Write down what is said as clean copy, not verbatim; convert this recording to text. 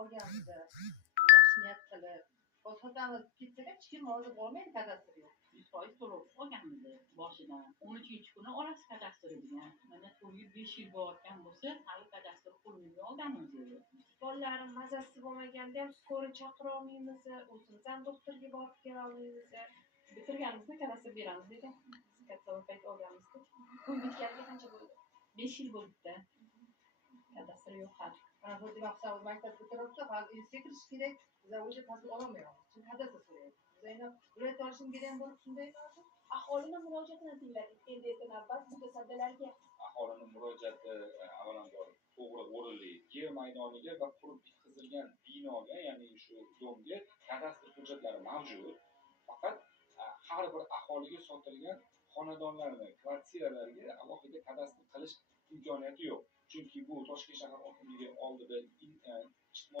olganmiz, yaxshi niyat qilib. Sotamiz ketsaga hech kim rozi bo'lmaydi kadastrga. 100% to'lov olganmiz boshidan. 13-kuni olasiz kadastrga. Mana to'yib 5 yil bo'layotgan bo'lsa, hali kadastr qo'limizga olganmiz edi. Bolalarim mazasi bo'lmaganda ham skori chaqira olmaymiz, o'zimiz ham doktorga borib kela olmaymiz. Bitirganimizda kadastr beramiz degan. Katta payt olganmizda. To'y bitganiga qancha bo'ldi? 5 yil bo'ldi-da. Kadastr yo'q hali. Mana bu vaqtda maktab bitiribdi, hali institutga kirish kerak. Biz o'sha tahsil ololmayapmiz. Chunki kadastr so'raydi. Zaynab, viloyat olishim kerak bo'lib shundaymi hozir? Aholini murojaatini tingladik. Endi esa navbat mutasaddilarga. Aholini murojaati avvalambor to'g'ri o'rinli yer maydoniga va qurib bitkazilgan binoga, ya'ni shu domga kadastr hujjatlari mavjud. Faqat har bir aholiga sotilgan xonadonlarni, kvartiralarga alohida kadastr qilish imkoniyati yo'q. Chunki bu Toshkent shahar hokimligi oldida